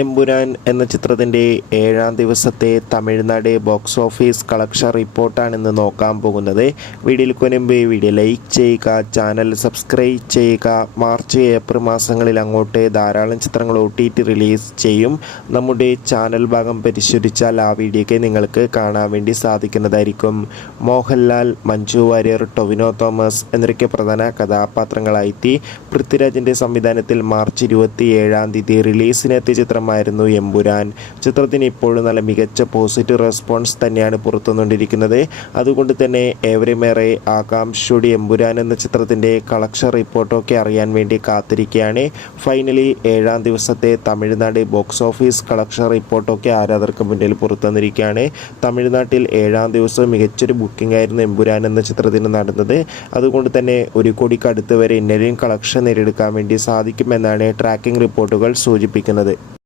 എമ്പുരാൻ എന്ന ചിത്രത്തിൻ്റെ 7ാം ദിവസത്തെ തമിഴ്നാട് ബോക്സ് ഓഫീസ് കളക്ഷൻ റിപ്പോർട്ടാണ് ഇന്ന് നോക്കാൻ പോകുന്നത്. വീഡിയോയിൽ മുൻപ് വീഡിയോ ലൈക്ക് ചെയ്യുക, ചാനൽ സബ്സ്ക്രൈബ് ചെയ്യുക. മാർച്ച് ഏപ്രിൽ മാസങ്ങളിൽ അങ്ങോട്ട് ധാരാളം ചിത്രങ്ങൾ OTT റിലീസ് ചെയ്യും. നമ്മുടെ ചാനൽ ഭാഗം പരിശോധിച്ചാൽ ആ വീഡിയോയ്ക്ക് നിങ്ങൾക്ക് കാണാൻ വേണ്ടി സാധിക്കുന്നതായിരിക്കും. മോഹൻലാൽ, മഞ്ജു വാര്യർ, ടൊവിനോ തോമസ് എന്നൊക്കെ പ്രധാന കഥാപാത്രങ്ങളായി പൃഥ്വിരാജിൻ്റെ സംവിധാനത്തിൽ മാർച്ച് 27ാം തീയതി റിലീസിനെത്തിയ ചിത്രമായിരുന്നു എമ്പുരാൻ. ചിത്രത്തിന് ഇപ്പോഴും നല്ല മികച്ച പോസിറ്റീവ് റെസ്പോൺസ് തന്നെയാണ് പുറത്തുവന്നുകൊണ്ടിരിക്കുന്നത്. അതുകൊണ്ട് തന്നെ ഏവരുമേറെ ആകാംക്ഷയോടെ എമ്പുരാൻ എന്ന ചിത്രത്തിൻ്റെ കളക്ഷൻ റിപ്പോർട്ടൊക്കെ അറിയാൻ വേണ്ടി കാത്തിരിക്കുകയാണ്. ഫൈനലി 7ാം ദിവസത്തെ തമിഴ്നാട് ബോക്സ് ഓഫീസ് കളക്ഷൻ റിപ്പോർട്ടൊക്കെ ആരാധകർക്ക് മുന്നിൽ പുറത്തുവന്നിരിക്കുകയാണ്. തമിഴ്നാട്ടിൽ 7ാം ദിവസം മികച്ചൊരു ബുക്കിംഗ് ആയിരുന്നു എമ്പുരാൻ എന്ന ചിത്രത്തിന് നടന്നത്. അതുകൊണ്ട് തന്നെ 1 കോടിക്ക് അടുത്ത് വരെ ഇന്നലെയും കളക്ഷൻ നേടിയെടുക്കാൻ വേണ്ടി സാധിക്കുമെന്നാണ് ട്രാക്കിംഗ് റിപ്പോർട്ടുകൾ സൂചിപ്പിക്കുന്നത്.